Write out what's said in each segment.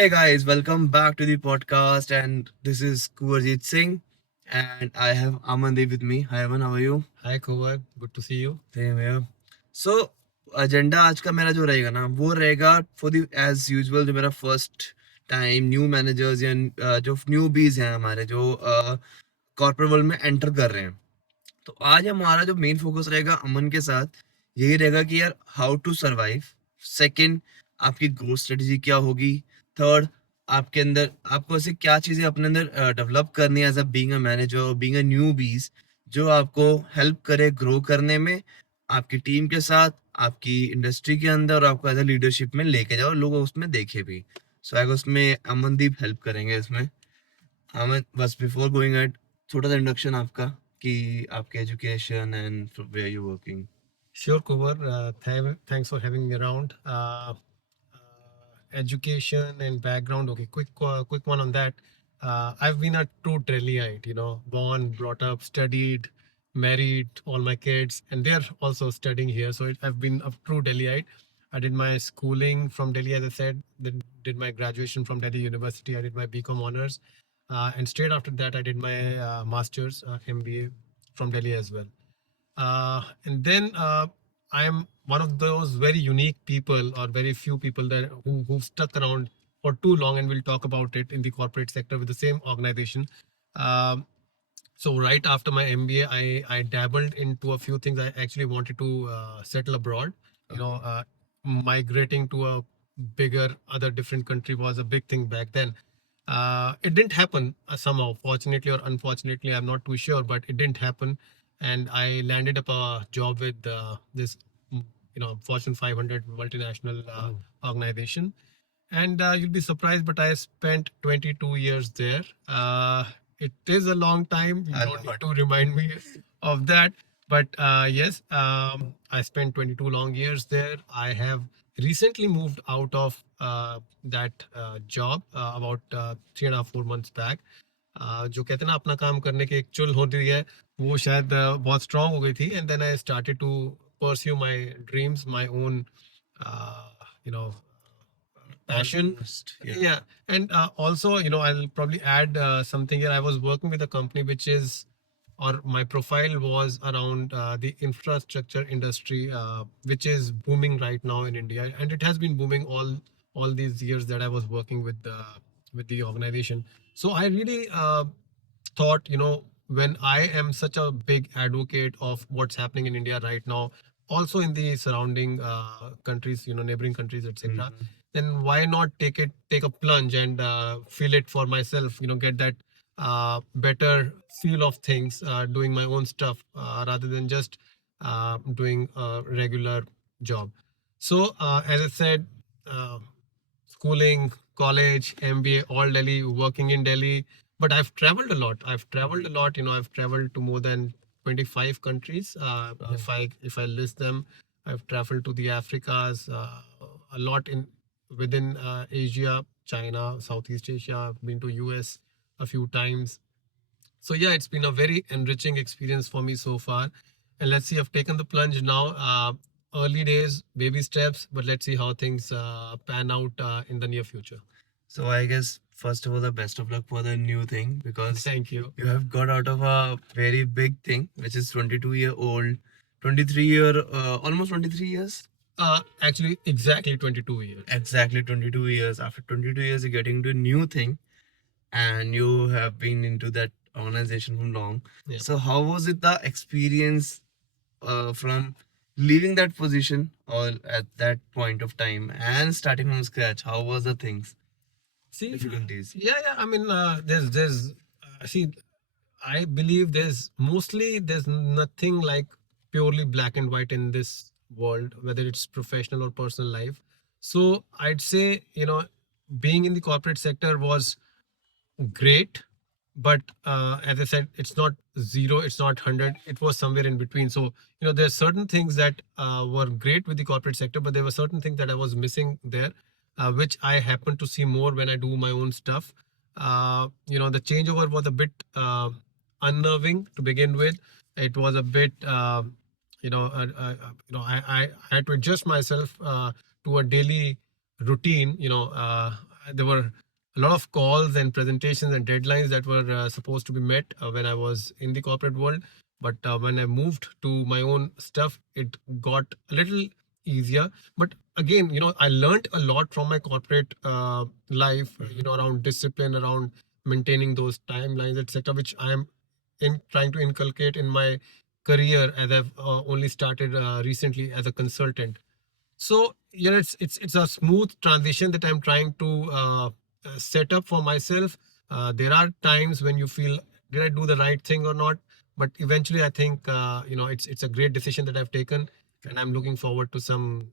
Hey guys, welcome back to the podcast. And this is Kuwarjit Singh, and I have Amandeep with me. Hi Aman, how are you? Hi, Kuwar. Good to see you. Same here. So agenda आज का मेरा जो रहेगा ना वो रहेगा for the age usual जो मेरा फर्स्ट टाइम न्यू मैनेजर्स या जो न्यू बीज हैं हमारे जो कॉर्पोरेट वर्ल्ड में एंटर कर रहे हैं। तो आज हमारा जो मेन फोकस रहेगा अमन के साथ यही रहेगा कि यार हाउ टू सरवाइव। सेकंड, आपकी ग्रोथ स्ट्रेटजी क्या होगी। थर्ड, आपके अंदर आपको ऐसे क्या चीजें अपने अंदर डेवलप करनी है as a being a manager और बीइंग अ न्यू बीज जो आपको हेल्प करे ग्रो करने में, आपकी टीम के साथ, आपकी इंडस्ट्री के अंदर और आपको एज अ लीडरशिप में लेके जाओ, लोग उसमें देखे भी। सो आई उसमें अमनदीप हेल्प करेंगे इसमें। अमन, बस बिफोर गोइंग एट, छोटा सा इंट्रोडक्शन आपका कि आपके education and where you working. Sure, Kuwar. Thanks for having me around. Education and background. Okay, quick one on that. I've been a true Delhiite. Born, brought up, studied, married, all my kids, and they're also studying here. So I've been a true Delhiite. I did my schooling from Delhi, as I said. Then did my graduation from Delhi University. I did my BCom honors, and straight after that, I did my masters MBA from Delhi as well. And then I am one of those very unique people, or very few people that who've stuck around for too long, and we'll talk about it in the corporate sector with the same organization. Um, so right after my MBA, I dabbled into a few things. I actually wanted to settle abroad. Migrating to a bigger, other different country was a big thing back then. It didn't happen somehow, fortunately or unfortunately, I'm not too sure, but it didn't happen, and I landed up a job with this, Fortune 500 multinational organization. And you'll be surprised, but I spent 22 years there. It is a long time. You don't need to remind me of that. But yes, I spent 22 long years there. I have recently moved out of that job about 3.5 4 months back. जो कहते हैं ना अपना काम करने की एक चुल होती है, वो शायद बहुत स्ट्रांग हो गई थी, and then I started to pursue my dreams, my own, you know, passion. Yeah. And also, I'll probably add something here. I was working with a company which is, or my profile was around the infrastructure industry, which is booming right now in India, and it has been booming all these years that I was working with the organization. So I really thought, when I am such a big advocate of what's happening in India right now, also in the surrounding countries, neighboring countries, etc., then why not take a plunge and feel it for myself, get that better feel of things, doing my own stuff rather than just doing a regular job. So as I said, uh, schooling, college, MBA, all Delhi, working in Delhi. But I've traveled a lot. I've traveled to more than 25 countries. If I list them, I've traveled to the Africas, a lot in within Asia, China, Southeast Asia. I've been to US a few times. So yeah, it's been a very enriching experience for me so far. And let's see, I've taken the plunge now. Early days, baby steps, but let's see how things pan out in the near future. So I guess first of all, the best of luck for the new thing because Thank you. you have got out of a very big thing, which is 22-year-old, 23 year, almost 23 years. Actually, exactly 22 years. Exactly 22 years. After 22 years, you're getting to a new thing, and you have been into that organization for long. Yeah. So how was it the experience from leaving that position or at that point of time and starting from scratch? How was the things? See, Difficulties. yeah. I mean, see, I believe there's nothing like purely black and white in this world, whether it's professional or personal life. So I'd say, being in the corporate sector was great, but as I said, it's not zero, it's not 100, it was somewhere in between. So there's certain things that were great with the corporate sector, but there were certain things that I was missing there, which I happen to see more when I do my own stuff. The changeover was a bit unnerving to begin with. It was a bit I had to adjust myself to a daily routine. there were a lot of calls and presentations and deadlines that were supposed to be met when I was in the corporate world. But when I moved to my own stuff, it got a little easier. But again, I learned a lot from my corporate life, around discipline, around maintaining those timelines, etc., which I am in trying to inculcate in my career as I've only started recently as a consultant. So it's a smooth transition that I'm trying to set up for myself. There are times when you feel, did I do the right thing or not? But eventually, I think it's a great decision that I've taken, and I'm looking forward to some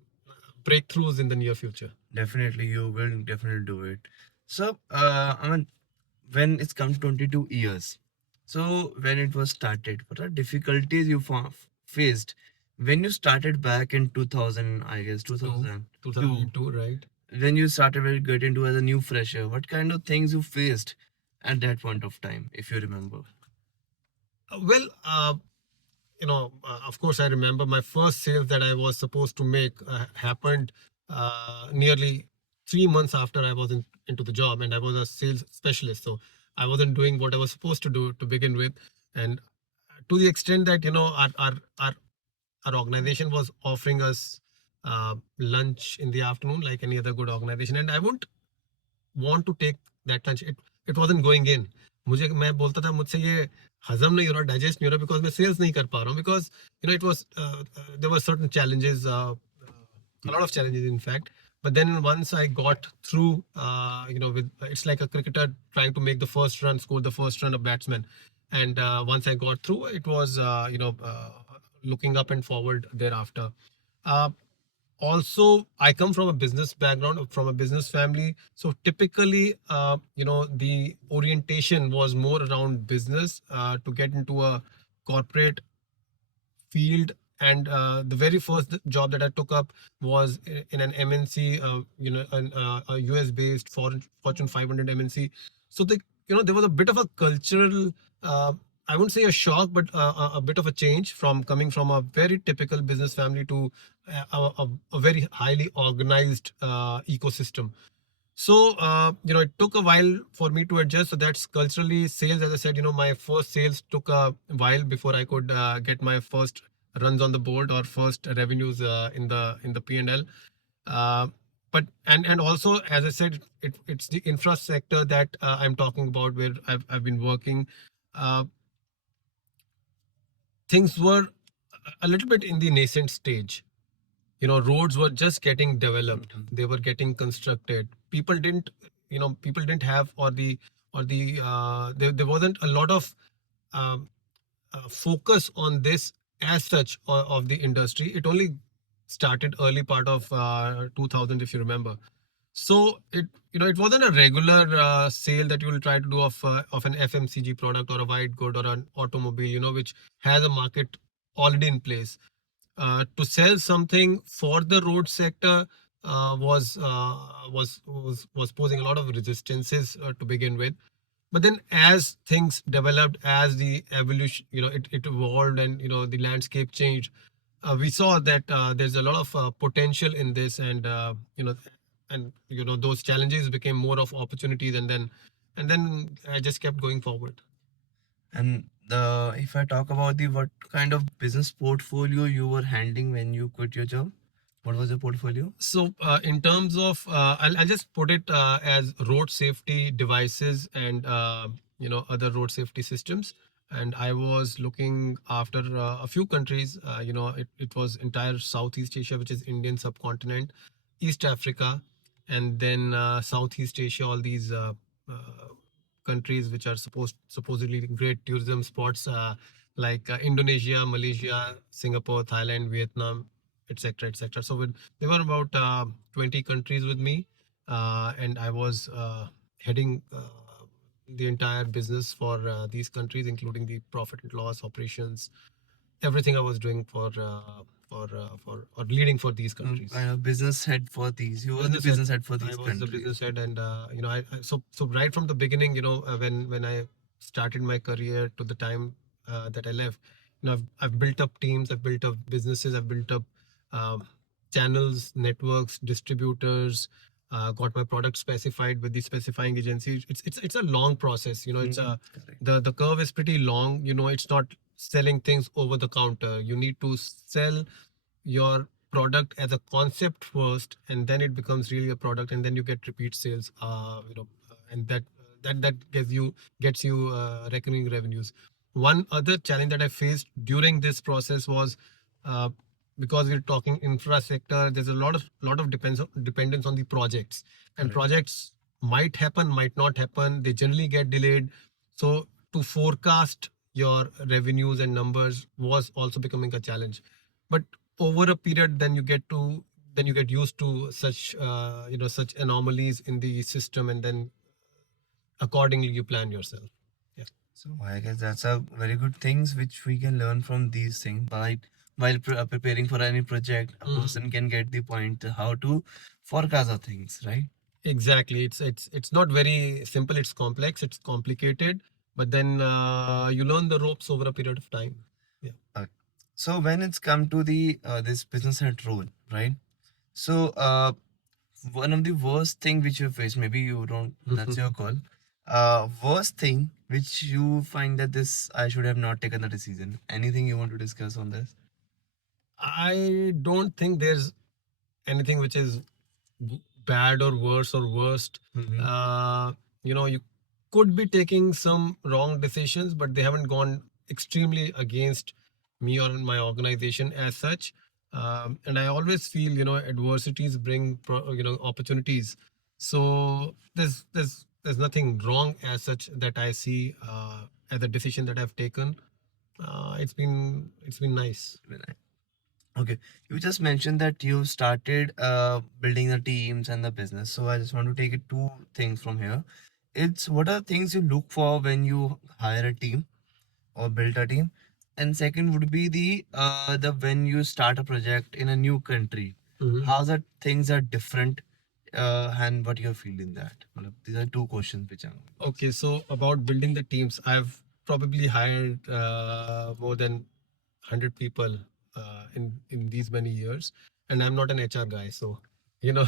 breakthroughs in the near future. Definitely, you will definitely do it. So, I mean, when it's come to 22 years, so when it was started, what are difficulties you faced when you started back in 2000, I guess, 2002, 2002, right? when you started to get into as a new fresher, what kind of things you faced at that point of time, if you remember? Well, of course, I remember my first sales that I was supposed to make happened nearly 3 months after I was into the job, and I was a sales specialist. So I wasn't doing what I was supposed to do to begin with. And to the extent that, our organization was offering us lunch in the afternoon, like any other good organization. And I wouldn't want to take that lunch. It wasn't going in. मुझे मैं बोलता था मुझसे ये हजम नहीं हो रहा, डाइजेस्ट नहीं हो रहा, बिकॉज मैं सेल्स नहीं कर पा रहा हूँ, because it was there were certain challenges, a lot of challenges in fact. But then once I got through, with it's like a cricketer trying to make the first run, score the first run, of batsman. And once I got through, it was looking up and forward thereafter. uh, Also, I come from a business background, from a business family. So typically, the orientation was more around business, to get into a corporate field. And the very first job that I took up was in an MNC, a US based Fortune 500 MNC. So there was a bit of a cultural, I wouldn't say a shock, but a bit of a change from coming from a very typical business family to a very highly organized ecosystem. So, it took a while for me to adjust. So that's culturally sales. As I said, my first sales took a while before I could get my first runs on the board or first revenues in the P&L. Uh, but and also, as I said, it's the infra sector that I'm talking about, where I've been working. Uh, Things were a little bit in the nascent stage. Roads were just getting developed. They were getting constructed. People didn't have, there wasn't a lot of um, focus on this as such of the industry. It only started early part of 2000, if you remember. So it wasn't a regular sale that you will try to do of an FMCG product or a white good or an automobile, which has a market already in place. To sell something for the road sector was posing a lot of resistances to begin with. But then, as things developed, as the evolution, it evolved, and the landscape changed, we saw that there's a lot of potential in this. And those challenges became more of opportunities. And then I just kept going forward. And if I talk about the what kind of business portfolio you were handling when you quit your job, what was your portfolio? So, in terms of, I'll just put it as road safety devices and other road safety systems. And I was looking after a few countries. It was entire Southeast Asia, which is Indian subcontinent, East Africa, and then Southeast Asia. All these countries which are supposedly great tourism spots, like Indonesia, Malaysia, Singapore, Thailand, Vietnam, etc., etc. So there were about 20 countries with me, and I was heading the entire business for these countries, including the profit and loss operations, everything I was doing for or leading for these countries. Kind of business head for these. You were the business head for these I was countries. the business head, and so right from the beginning, when I started my career to the time that I left, I've built up teams, I've built up businesses, I've built up um channels, networks, distributors, got my product specified with the specifying agency. It's a long process. It's Correct. the curve is pretty long. It's not selling things over the counter. You need to sell your product as a concept first, and then it becomes really a product, and then you get repeat sales. And that gets you recurring revenues. One other challenge that I faced during this process was, uh, because we're talking infra sector, there's a lot of dependence on the projects, and Correct. projects might happen, might not happen. They generally get delayed. So to forecast your revenues and numbers was also becoming a challenge. But over a period, then you get used to such anomalies in the system, and then accordingly you plan yourself. Yeah. So I guess that's a very good things which we can learn from these things. By while preparing for any project, a person can get the point how to forecast the things, right? Exactly. It's not very simple. It's complex. It's complicated. But then you learn the ropes over a period of time. Yeah. So when it's come to the this business head role, right? So one of the worst thing which you face, maybe you don't, that's your call. Worst thing which you find that this I should have not taken the decision. Anything you want to discuss on this? I don't think there's anything which is bad or worse or worst. You could be taking some wrong decisions, but they haven't gone extremely against me or my organization as such. And I always feel, adversities bring opportunities. So there's nothing wrong as such that I see as a decision that I've taken. It's been nice. Okay, you just mentioned that you started building the teams and the business. So I just want to take it two things from here. It's what are things you look for when you hire a team or build a team, and second would be the when you start a project in a new country. How that things are different, and what you feel in that. These are two questions which I'm. Okay, so about building the teams, I've probably hired more than 100 people in these many years, and I'm not an HR guy, so you know.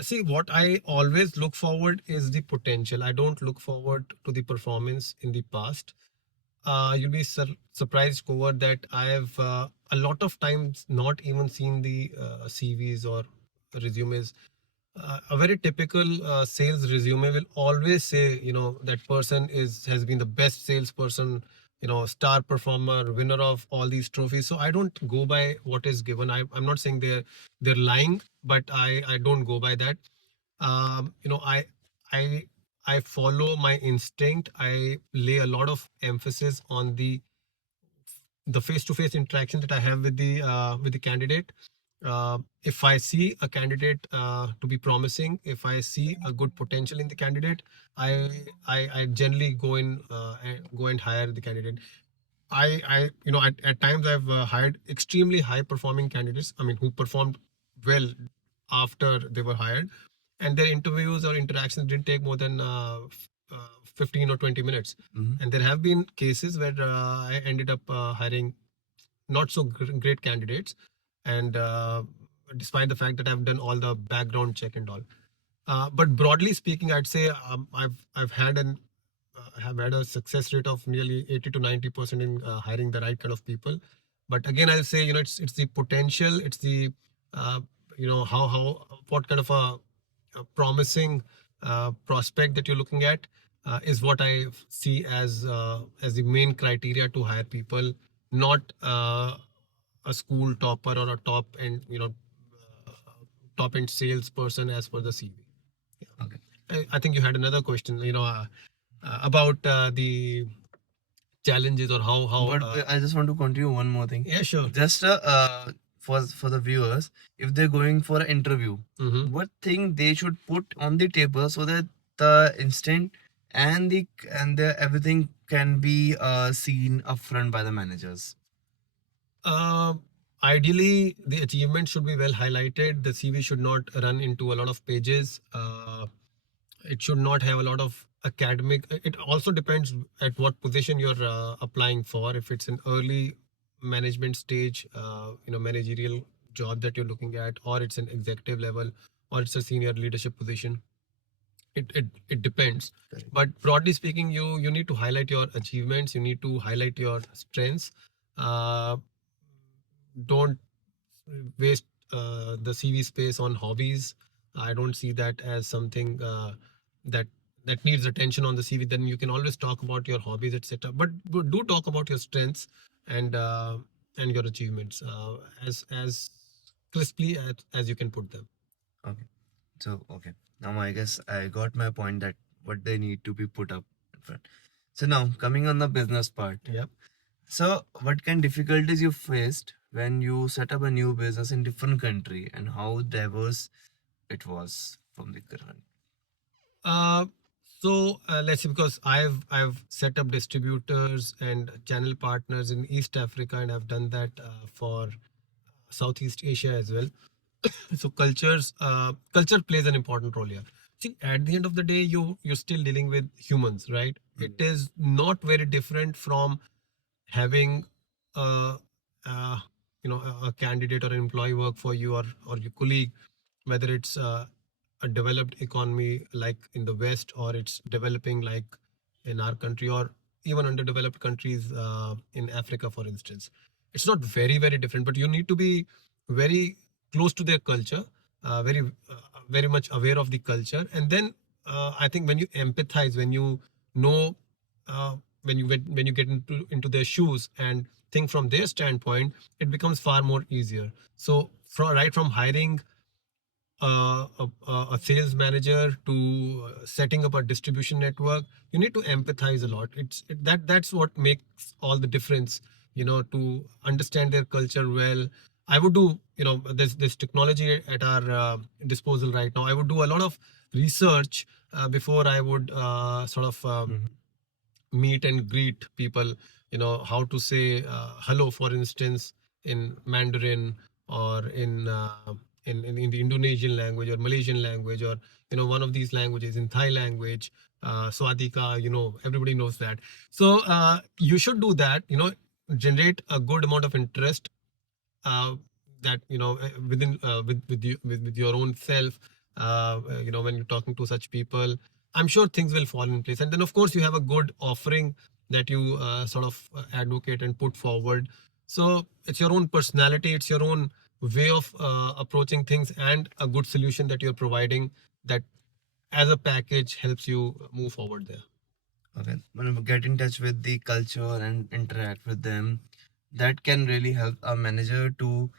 See, what I always look forward is the potential. I don't look forward to the performance in the past. You'll be surprised, Cover, that I have a lot of times not even seen the CVs or resumes. A very typical sales resume will always say, that person has been the best salesperson, star performer, winner of all these trophies. So I don't go by what is given. I'm not saying they're lying, but I don't go by that. I I follow my instinct. I lay a lot of emphasis on the face-to-face interaction that I have with the candidate. If I see a candidate to be promising, if I see a good potential in the candidate, I generally go and hire the candidate. At times I've hired extremely high performing candidates. I mean, who performed well after they were hired, and their interviews or interactions didn't take more than 15 or 20 minutes. And there have been cases where I ended up hiring not so great candidates, and despite the fact that I've done all the background check and all. But broadly speaking, I'd say I've had an have had a success rate of nearly 80 to 90% in hiring the right kind of people. But again, I'll say, it's the potential, it's the uh, how what kind of a promising prospect that you're looking at is what I see as the main criteria to hire people, not a school topper or a top end salesperson as per the CV. Yeah. Okay. I think you had another question, about the challenges or how. But I just want to continue one more thing. Yeah, sure. Just for the viewers, if they're going for an interview, what thing they should put on the table so that the instant and the everything can be seen upfront by the managers. Uh, Ideally, the achievement should be well highlighted. The CV should not run into a lot of pages. It should not have a lot of academic. It also depends at what position you're applying for. If it's an early management stage, managerial job that you're looking at, or it's an executive level, or it's a senior leadership position. It depends. Correct. But broadly speaking, you need to highlight your achievements, you need to highlight your strengths. uh, don't waste the CV space on hobbies. I don't see that as something that that needs attention on the CV. Then you can always talk about your hobbies, etc. But do talk about your strengths and your achievements as crisply as you can put them. Okay. So, okay. Now I guess I got my point that what they need to be put up in front. So now coming on the business part. Yep. So what kind difficulties you faced when you set up a new business in different country and how diverse it was from the current? Uh, let's see, because I've set up distributors and channel partners in East Africa, and I've done that for Southeast Asia as well. So culture plays an important role here. See, at the end of the day, you're still dealing with humans, right? It is not very different from having a, uh, a candidate or an employee work for you, or your colleague, whether it's a developed economy like in the West, or it's developing like in our country, or even underdeveloped countries in Africa, for instance. It's not very different, but you need to be very close to their culture, very much aware of the culture. And then I think when you empathize, when you know, when you get into their shoes and think from their standpoint, it becomes far more easier. So from hiring a sales manager to setting up a distribution network, you need to empathize a lot. That's what makes all the difference, to understand their culture well. I would do, there's this technology at our disposal right now. I would do a lot of research before I would sort of meet and greet people. How to say hello, for instance, in Mandarin, or in the Indonesian language or Malaysian language, or one of these languages, in Thai language, Swadika, everybody knows that. So you should do that, generate a good amount of interest, uh, that within with your own self, when you're talking to such people, I'm sure things will fall in place. And then of course you have a good offering that you sort of advocate and put forward. So it's your own personality, it's your own way of approaching things, and a good solution that you're providing, that as a package helps you move forward there. Okay. When we get in touch with the culture and interact with them, that can really help a manager to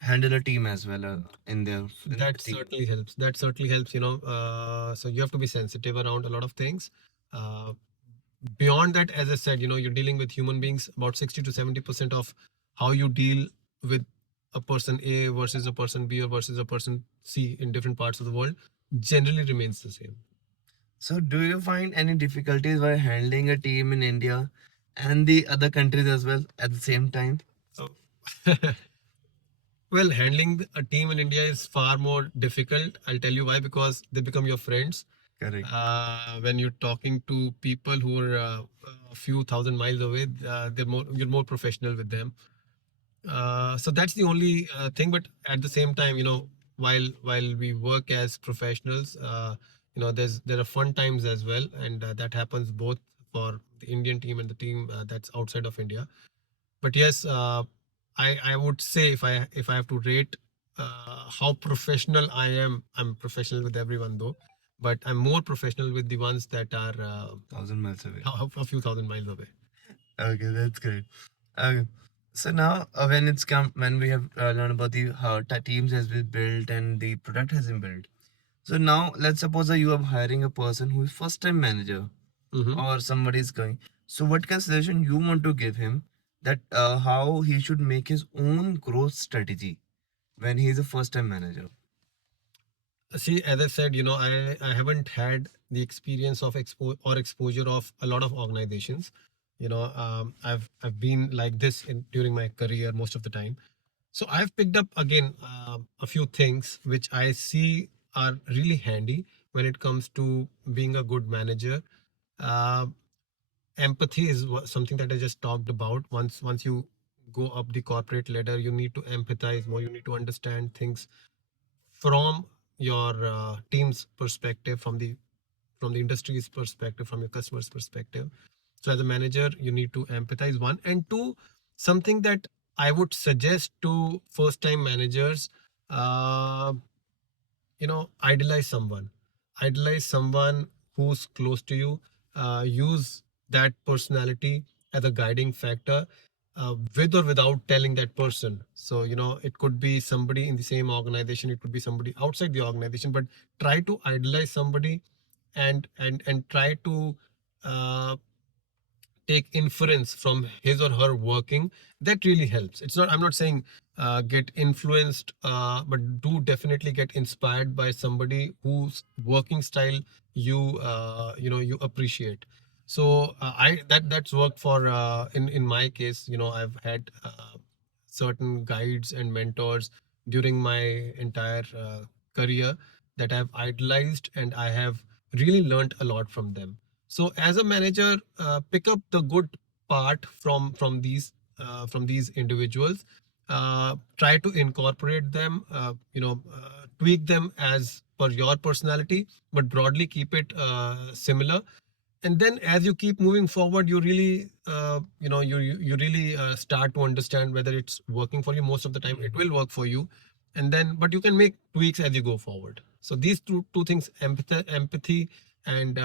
handle a team as well in their in That the team. certainly helps. That certainly helps. So you have to be sensitive around a lot of things. Uh, Beyond that, as I said, you're dealing with human beings. About 60 to 70% of how you deal with a person A versus a person B, or versus a person C in different parts of the world, generally remains the same. So, do you find any difficulties while handling a team in India and the other countries as well at the same time? Oh. Well, handling a team in India is far more difficult. I'll tell you why, because they become your friends. Correct. When you're talking to people who are a few thousand miles away, you're more professional with them. So that's the only thing. But at the same time, while we work as professionals, there are fun times as well, and that happens both for the Indian team and the team that's outside of India. But yes, I would say, if I have to rate how professional I am, I'm professional with everyone though, but I'm more professional with the ones that are 1,000 miles away. a few thousand miles away. Okay, that's great. Okay. So now, when we have learned about the how teams has been built and the product has been built. So now, let's suppose that you are hiring a person who is first time manager Mhm. or somebody is going. So what kind of suggestion you want to give him that how he should make his own growth strategy when he is a first time manager? See, as I said, I haven't had the experience of exposure of a lot of organizations. I've been like this during my career most of the time. So I've picked up again a few things which I see are really handy when it comes to being a good manager. Uh, Empathy is something that I just talked about. Once you go up the corporate ladder, you need to empathize more. You need to understand things from your team's perspective, from the industry's perspective, from your customer's perspective. So as a manager, you need to empathize, one, and two, something that I would suggest to first time managers, uh, idolize someone who's close to you. Use that personality as a guiding factor, with or without telling that person. So it could be somebody in the same organization, it could be somebody outside the organization, but try to idolize somebody, and try to uh, take inference from his or her working. That really helps. I'm not saying get influenced, but do definitely get inspired by somebody whose working style you appreciate. So that's worked for, in my case. I've had certain guides and mentors during my entire career that I've idolized, and I have really learned a lot from them. So as a manager, pick up the good part from these individuals. Try to incorporate them. Tweak them as per your personality, but broadly keep it similar. And then as you keep moving forward, you really you really start to understand whether it's working for you. Most of the time it will work for you, and then but you can make tweaks as you go forward. So these two things, empathy, and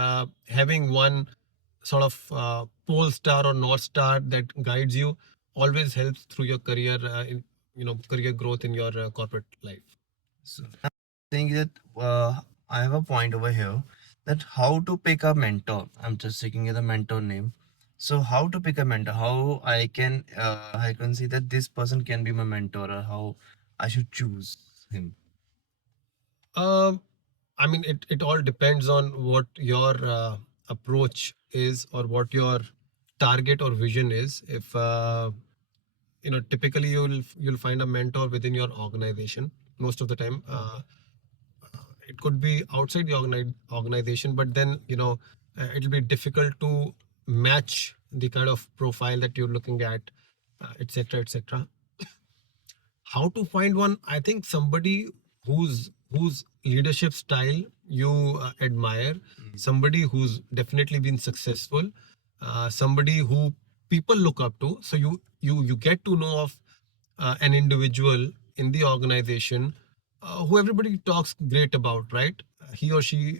having one sort of pole star or north star that guides you, always helps through your career, in career growth in your corporate life. So I think that I have a point over here, that how to pick a mentor. I'm just checking the mentor name. So how to pick a mentor? How I can see that this person can be my mentor, or how I should choose him. Um, I mean, it all depends on what your approach is, or what your target or vision is. If typically you'll find a mentor within your organization most of the time. It could be outside the organization, but then it'll be difficult to match the kind of profile that you're looking at, etc., etc. How to find one? I think somebody whose leadership style you admire, somebody who's definitely been successful, somebody who people look up to. So you get to know of an individual in the organization who everybody talks great about, right? He or she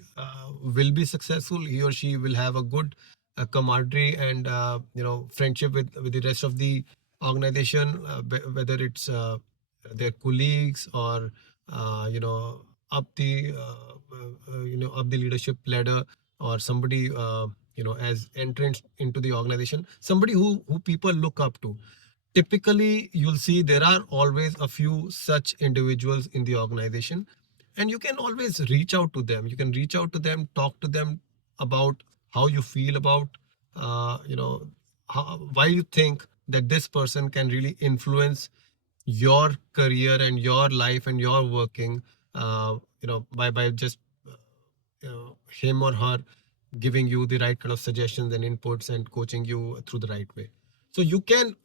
will be successful. He or she will have a good camaraderie and friendship with the rest of the organization, whether it's their colleagues, or up the up the leadership ladder, or somebody as entrants into the organization, somebody who people look up to. Typically you'll see there are always a few such individuals in the organization, and you can always reach out to them. You can reach out to them, talk to them about how you feel about why you think that this person can really influence your career and your life and your working, by just him or her giving you the right kind of suggestions and inputs and coaching you through the right way. So you can,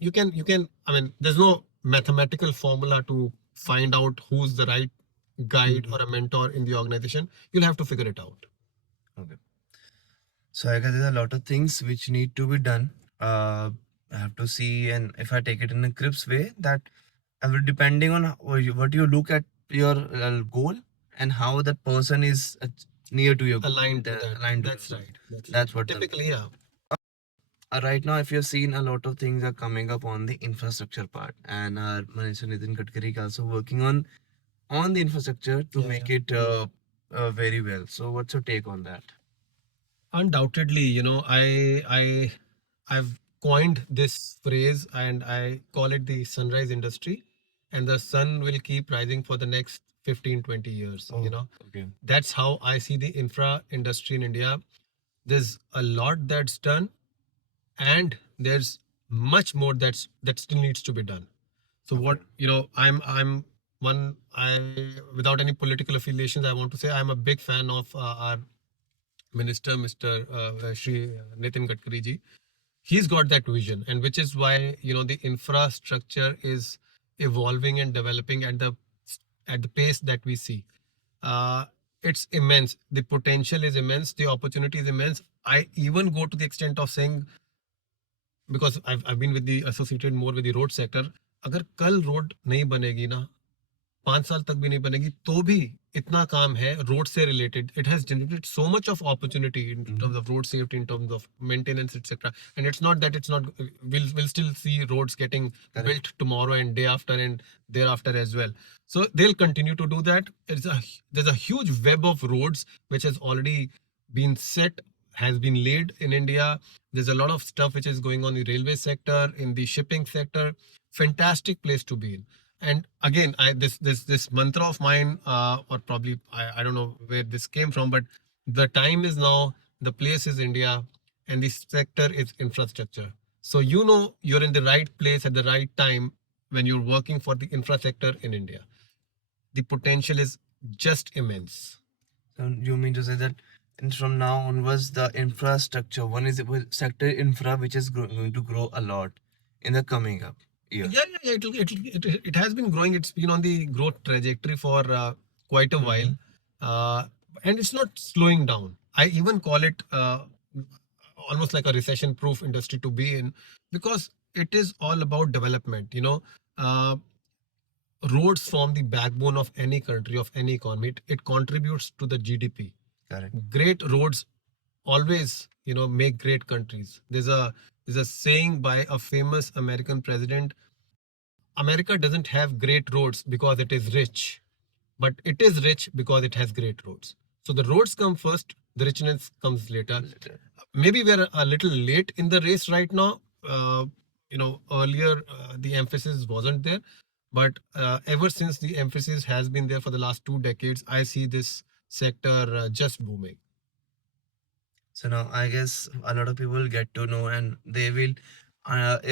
I mean, there's no mathematical formula to find out who's the right guide or a mentor in the organization. You'll have to figure it out. Okay. So I guess there's a lot of things which need to be done. I have to see, and if I take it in a crisp way, that depending on what you look at your goal, and how that person is near to your goal, Aligned to that. aligned to That's your goal. right. That's what Typically, yeah. right now, if you've seen, a lot of things are coming up on the infrastructure part, and our Minister Nitin Gadkari is also working on the infrastructure to Yeah, make yeah. it very well. So what's your take on that? Undoubtedly, I've coined this phrase, and I call it the sunrise industry, and the sun will keep rising for the next 15, 20 years. Okay. That's how I see the infra industry in India. There's a lot that's done, and there's much more that still needs to be done. So what Okay. I'm one I without any political affiliations, I want to say I'm a big fan of our minister, Mr. Shri Nitin Gadkari ji. He's got that vision, and which is why the infrastructure is evolving and developing at the pace that we see. uh, it's immense. The potential is immense. The opportunity is immense. I even go to the extent of saying, because I've been with the associated more with the road sector, अगर कल road नहीं बनेगी ना, 5 साल तक भी नहीं बनेगी तो भी इतना काम है रोड से related. It has generated so much of opportunity in terms of road safety, in terms of maintenance etcetera. And it's not that, it's not, we'll still see roads getting built tomorrow and day after and thereafter as well. So they'll continue to do that. There's a huge web of roads which has already been set, has been laid in India. There's a lot of stuff which is going on in the railway sector, in the shipping sector. Fantastic place to be in. And again, this mantra of mine, or probably I don't know where this came from, but the time is now, the place is India, and the sector is infrastructure. So you know you're in the right place at the right time when you're working for the infrastructure in India. The potential is just immense. So you mean to say that from now onwards, the infrastructure one is the sector infra, which is going to grow a lot in the coming up year. Yeah. It has been growing. It's been on the growth trajectory for quite a while, and it's not slowing down. I even call it almost like a recession-proof industry to be in, because it is all about development. Uh, Roads form the backbone of any country, of any economy. It contributes to the GDP. Correct. Great roads always, make great countries. There's a saying by a famous American president: America doesn't have great roads because it is rich, but it is rich because it has great roads. So the roads come first, the richness comes later. Maybe we're a little late in the race right now. Earlier the emphasis wasn't there, but ever since the emphasis has been there for the last 2 decades, I see this sector just booming. So now I guess a lot of people get to know, and they will,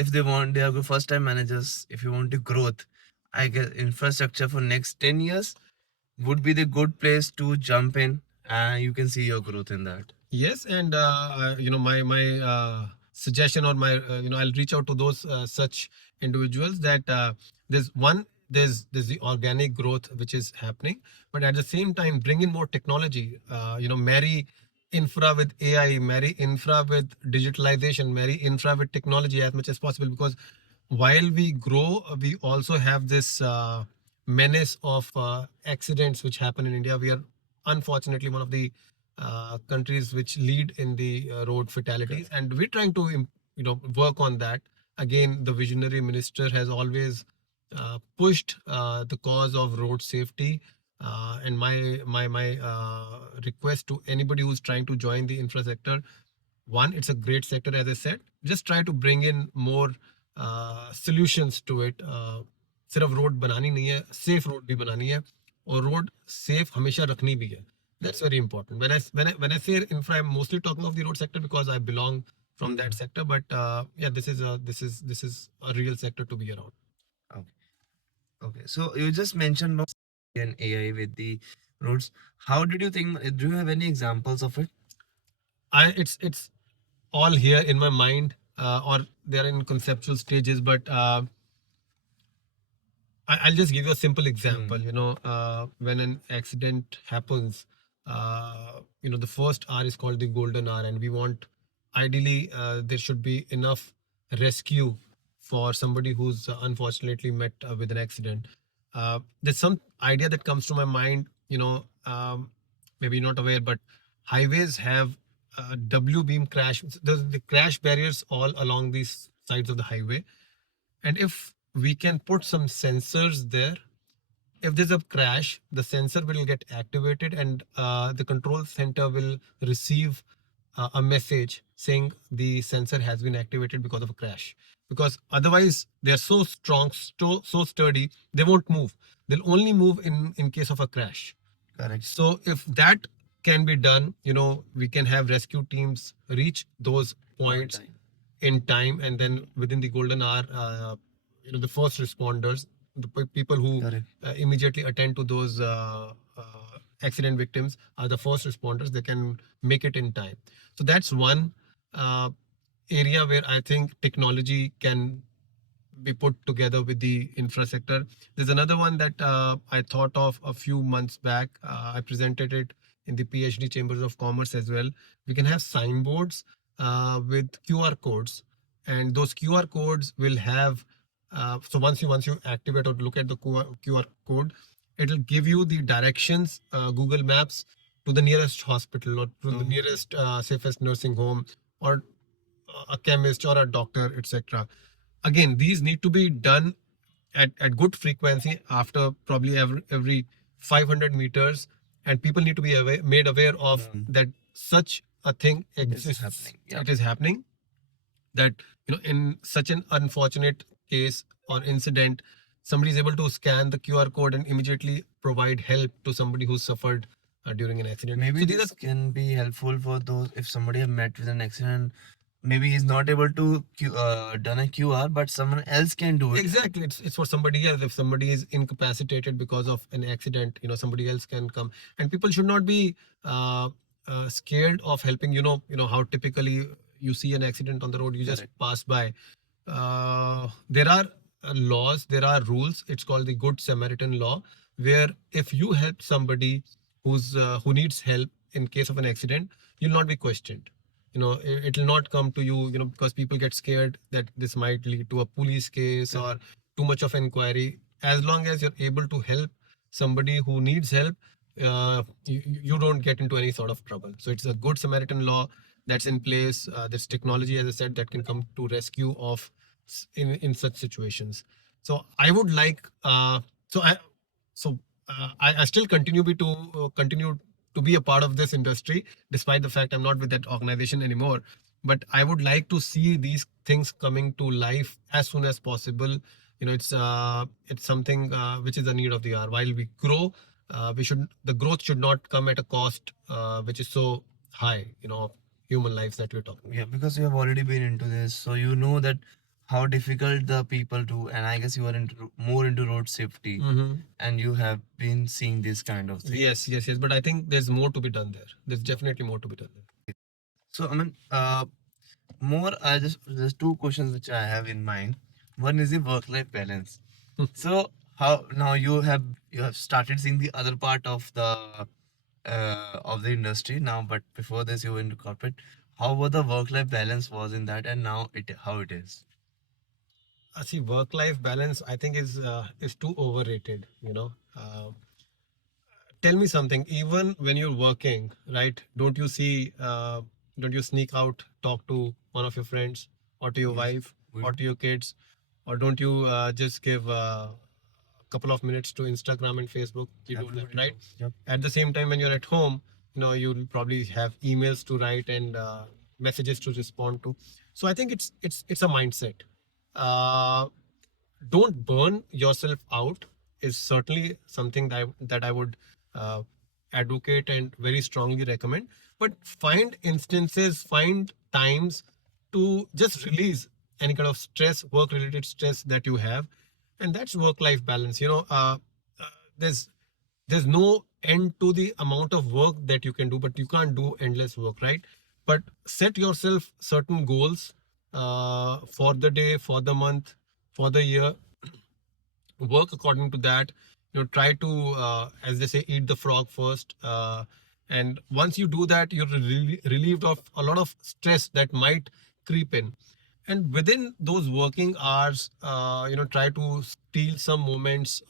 if they want, they are good first time managers. If you want to growth, I guess infrastructure for next 10 years would be the good place to jump in, and you can see your growth in that. Yes, and my suggestion, or my I'll reach out to those such individuals, that there's the organic growth which is happening, but at the same time bring in more technology. Marry infra with AI, marry infra with digitalization, marry infra with technology as much as possible, because while we grow, we also have this menace of accidents which happen in India. We are unfortunately one of the countries which lead in the road fatalities, and we're trying to work on that. Again, the visionary minister has always pushed the cause of road safety, and my request to anybody who's trying to join the infra sector: one, it's a great sector, as I said. Just try to bring in more solutions to it. सिर्फ road बनानी नहीं है, safe road भी बनानी है, और road safe हमेशा रखनी भी है. That's very important. When I say infra, I'm mostly talking of the road sector because I belong from that sector. But yeah, this is a real sector to be around. Okay. So you just mentioned about an AI with the roads. How did you think? Do you have any examples of it? It's all here in my mind, or they're in conceptual stages. But I'll just give you a simple example. When an accident happens, the first R is called the golden hour, and we want, ideally, there should be enough rescue for somebody who's unfortunately met with an accident. There's some idea that comes to my mind. Maybe you're not aware, but highways have W beam crash. The crash barriers all along these sides of the highway, and if we can put some sensors there, if there's a crash, the sensor will get activated, and the control center will receive a message saying the sensor has been activated because of a crash. Because otherwise, they're so strong, so sturdy, they won't move. They'll only move in case of a crash. Correct. So if that can be done, we can have rescue teams reach those points in time, and then within the golden hour, the first responders, the people who immediately attend to those accident victims, are the first responders. They can make it in time. So that's one area where I think technology can be put together with the infrastructure. There's another one that I thought of a few months back. I presented it in the PhD Chambers of Commerce as well. We can have signboards with QR codes, and those QR codes will have. So once you activate or look at the QR code, it'll give you the directions, Google Maps, to the nearest hospital or to the nearest safest nursing home or a chemist or a doctor, etc. Again, these need to be done at good frequency after probably every 500 meters, and people need to be made aware of that such a thing exists. Happening. Yeah. It is happening, that in such an unfortunate case or incident, somebody is able to scan the QR code and immediately provide help to somebody who suffered during an accident. Maybe So this can be helpful for those if somebody have met with an accident. Maybe he's not able to done a QR, but someone else can do it. Exactly, it's for somebody else. If somebody is incapacitated because of an accident, somebody else can come, and people should not be scared of helping. How typically you see an accident on the road, you just Correct. pass by. There are laws, there are rules. It's called the Good Samaritan law, where if you help somebody who needs help in case of an accident, you'll not be questioned. It will not come to you, because people get scared that this might lead to a police case or too much of inquiry. As long as you're able to help somebody who needs help, you don't get into any sort of trouble. So it's a Good Samaritan law that's in place. There's technology, as I said, that can come to rescue of in such situations. So I would like I still continue to be a part of this industry, despite the fact I'm not with that organization anymore. But I would like to see these things coming to life as soon as possible. It's something which is the need of the hour. While we grow, the growth should not come at a cost which is so high. Human lives that we're talking. Yeah, because you have already been into this, so you know that how difficult the people do, and I guess you are more into road safety, and you have been seeing this kind of thing. Yes. But I think there's more to be done there. There's definitely more to be done there. So I mean, more just two questions which I have in mind. One is the work-life balance. So how now you have started seeing the other part of the industry now, but before this you were into corporate. How was the work-life balance was in that, and now how it is? See, work-life balance, I think, is too overrated. Tell me something. Even when you're working, right? Don't you sneak out, talk to one of your friends, or to your wife, or to your kids, or don't you just give a couple of minutes to Instagram and Facebook? You do that, right? Yep. At the same time, when you're at home, you'll probably have emails to write and messages to respond to. So I think it's a mindset. Uh, don't burn yourself out is certainly something that I would uh, advocate and very strongly recommend. But find times to just release any kind of stress, work related stress that you have, and that's work life balance. There's there's no end to the amount of work that you can do, but you can't do endless work, right? But set yourself certain goals for the day, for the month, for the year. Work according to that. Try to, as they say, eat the frog first. And once you do that, you're relieved of a lot of stress that might creep in. And within those working hours, try to steal some moments,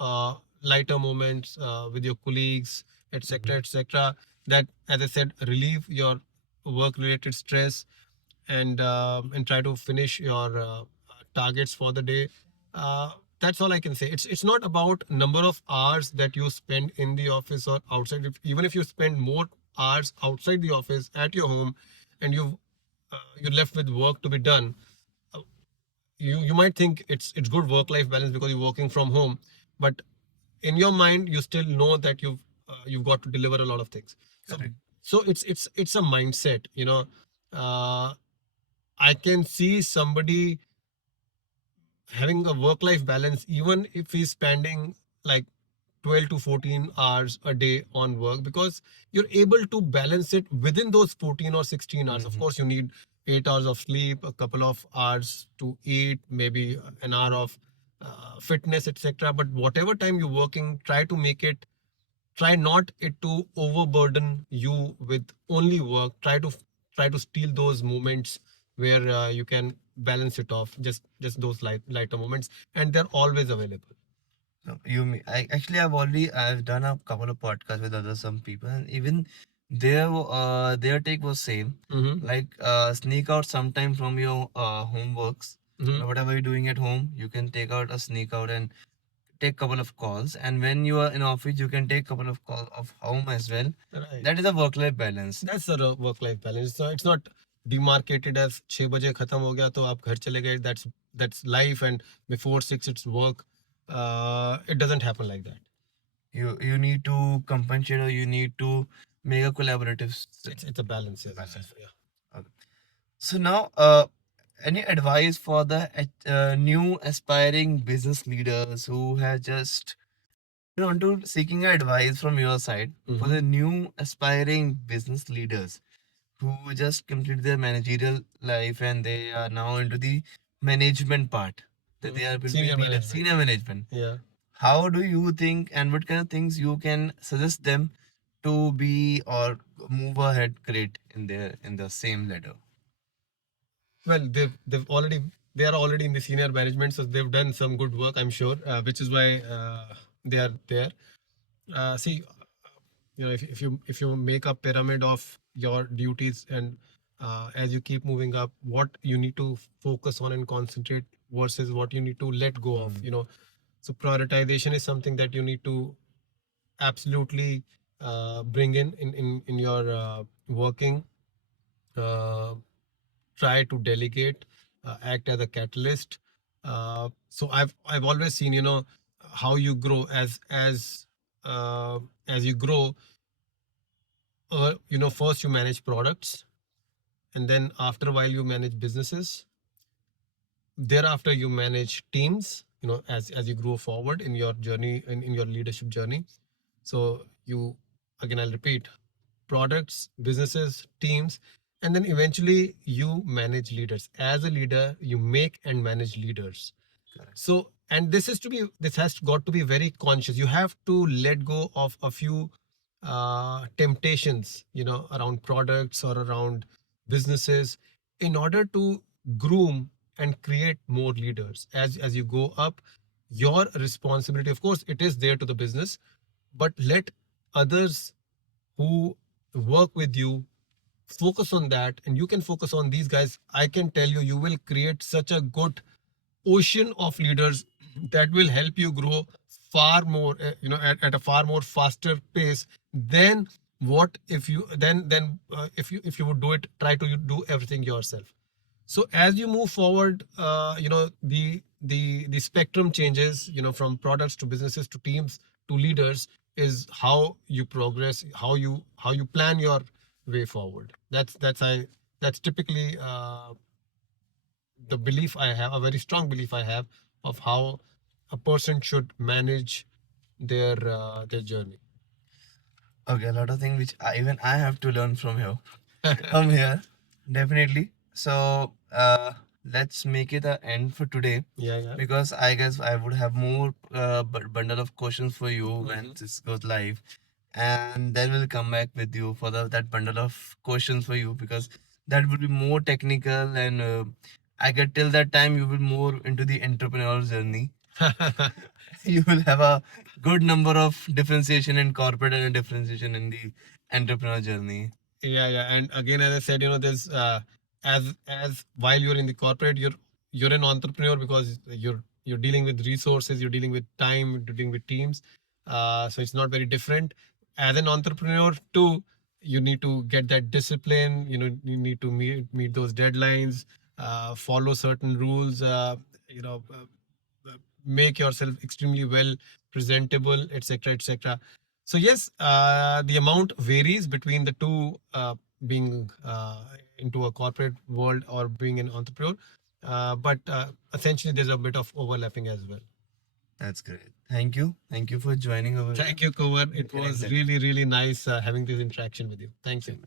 lighter moments with your colleagues, etc., etc. That, as I said, relieve your work-related stress, and try to finish your targets for the day. That's all I can say. It's not about number of hours that you spend in the office or outside. Even if you spend more hours outside the office at your home, and you're left with work to be done, you might think it's good work life balance because you're working from home, but in your mind you still know that you've got to deliver a lot of things. Correct. So it's a mindset. I can see somebody having a work life balance even if he's spending like 12 to 14 hours a day on work, because you're able to balance it within those 14 or 16 hours. Of course, you need 8 hours of sleep, a couple of hours to eat, maybe an hour of fitness, etc. But whatever time you're working, try not it to overburden you with only work. Try to steal those moments where you can balance it off, just those lighter moments, and they're always available. So I've done a couple of podcasts with other some people, and even their take was same. Like sneak out sometime from your homeworks. Whatever you're doing at home, you can take out a sneak out and take couple of calls. And when you are in office, you can take couple of calls of home as well. Right. That is a work life balance. That's the work-life balance. So it's not demarcated as 6 बजे खत्म हो गया तो आप घर चले गए. That's life, and before 6 it's work. It doesn't happen like that. You need to compensate, or you need to make a collaborative. It's a balance. Yes. Balance. Yeah. Okay. So now, any advice for the new aspiring business leaders who have just want to seeking advice from your side for the new aspiring business leaders who just complete their managerial life and they are now into the management part, that they are Senior management. senior management. Yeah. How do you think, and what kind of things you can suggest them to be or move ahead great in the same ladder? Well, they are already in the senior management, so they've done some good work, I'm sure, which is why they are there. See, if you make a pyramid of your duties, and as you keep moving up, what you need to focus on and concentrate versus what you need to let go of. So prioritization is something that you need to absolutely bring in your working. Try to delegate, act as a catalyst. So I've always seen, how you grow as you grow. First you manage products, and then after a while you manage businesses. Thereafter you manage teams. As you grow forward in your journey, in your leadership journey. So I'll repeat: products, businesses, teams, and then eventually you manage leaders. As a leader, you make and manage leaders. Correct. So, and this has got to be very conscious. You have to let go of a few temptations, around products or around businesses, in order to groom and create more leaders. As you go up, your responsibility, of course, it is there to the business, but let others who work with you focus on that, and you can focus on these guys. I can tell you, you will create such a good ocean of leaders that will help you grow far more, at a far more faster pace than what if you if you would try to do everything yourself. So as you move forward, the spectrum changes, from products to businesses to teams to leaders, is how you progress, how you plan your way forward. That's typically the belief I have, a very strong belief I have, of how a person should manage their journey. Okay, a lot of things which even I have to learn from here. From here, definitely. So let's make it an end for today. Yeah. Because I guess I would have more bundle of questions for you when this goes live, and then we'll come back with you for that bundle of questions for you, because that would be more technical, and I get till that time you will more into the entrepreneurial journey. You will have a good number of differentiation in corporate and a differentiation in the entrepreneur journey. Yeah. And again, as I said, there's as while you're in the corporate, you're an entrepreneur, because you're dealing with resources, you're dealing with time, you're dealing with teams. So it's not very different. As an entrepreneur too, you need to get that discipline. You need to meet those deadlines, follow certain rules. Make yourself extremely well presentable, etc. So yes, the amount varies between the two, being into a corporate world or being an entrepreneur, but essentially there's a bit of overlapping as well. That's great. Thank you. Thank you for joining over. Thank you, Kovar. It was really, really nice having this interaction with you. Thank you.